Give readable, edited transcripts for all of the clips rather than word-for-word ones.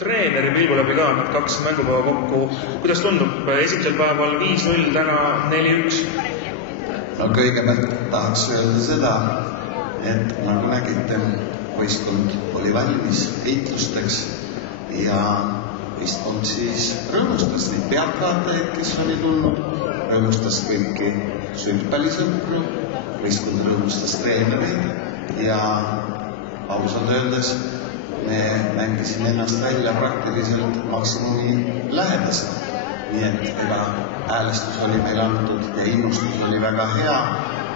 treeneri pilgu läbi ka need 2 mängupäeva kokku. Kuidas tundub? Esimesel päeval 5-0, täna 4-1. No kõigepealt tahaks öelda seda, et nagu nägite, võistkond oli valmis heitlusteks ja võistkond siis rõõmustas neid pealtvaatajaid, kes oli tulnud, rõõmustas kõiki sülpallisõpru, võistkond rõõmustas treenereid ja ausalt öeldes me mängisime ennast välja praktiliselt maksimumi lähedast. Nii et ega häälestus oli meil antud ja innustus oli väga hea.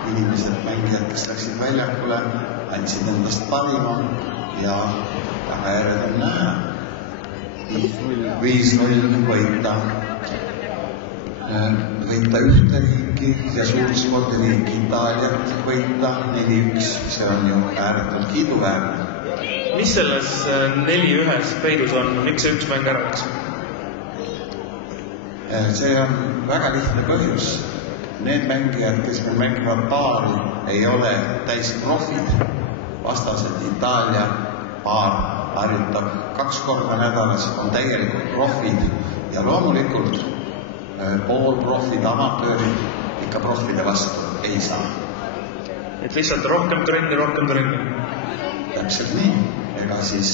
Inimesed, mängijad, kes läksid väljakule, andsid endast parima ja tagajärjed on näha. 5-0 võita ühte riiki ja suurspordiriiki Itaaliat võita 4-1, see on ju ääretult kiiduväärne. Mis selles 4-1 peidus on? Miks see üks mäng ära läks? See on väga lihtne põhjus. Need mängijad, kes meil mängivad paari, ei ole täis profid. Vastased Itaalia paar harjutab 2 korda nädalas, on täielikult profid ja loomulikult poolprofid, amatöörid ikka profide vastu ei saa. Et lihtsalt rohkem trenni. Täpselt nii. Ega siis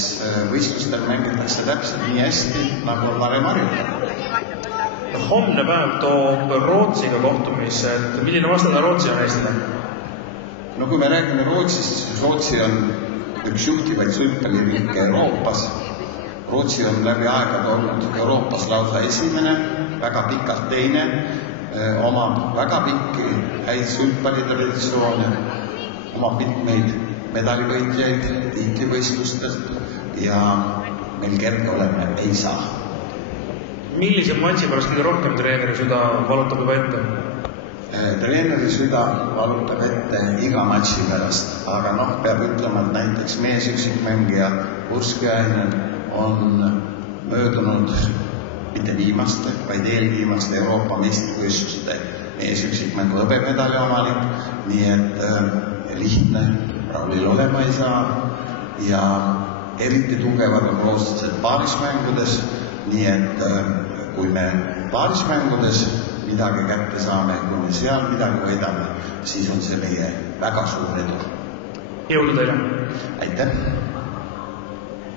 võistlustel mängitakse täpselt nii hästi, nagu on varem harjutab. Homne päev toob Rootsiga kohtumise, et milline vastane Rootsi on Eestile? No kui me räägime Rootsist, siis Rootsi on üks juhtivaid sulgpalliriike Euroopas. Rootsi on läbi aegade olnud Euroopas lausa esimene, väga pikalt teine, omab väga pikki häid sulgpallitraditsioone, omab mitmeid medalivõitjaid tiitlivõistlustelt ja meil kerge olema ei saa. Millise matši pärast kõige rohkem treeneri süda valutab juba ette? Treeneri süda valutab ette iga matši pärast, aga peab ütlema, et näiteks mees üksikmängija Urskiainen on möödunud mitte viimaste, vaid eelviimaste Euroopa meistrivõistluste mees üksikmängu hõbemedali omalik, nii et lihtne Raulil olema ei saa ja eriti tugevad on rootslased paarismängudes, nii et kui me paarismängudes midagi kätte saame, kui me seal midagi võidame, siis on see meie väga suur edu. Jõudu teile! Aitäh!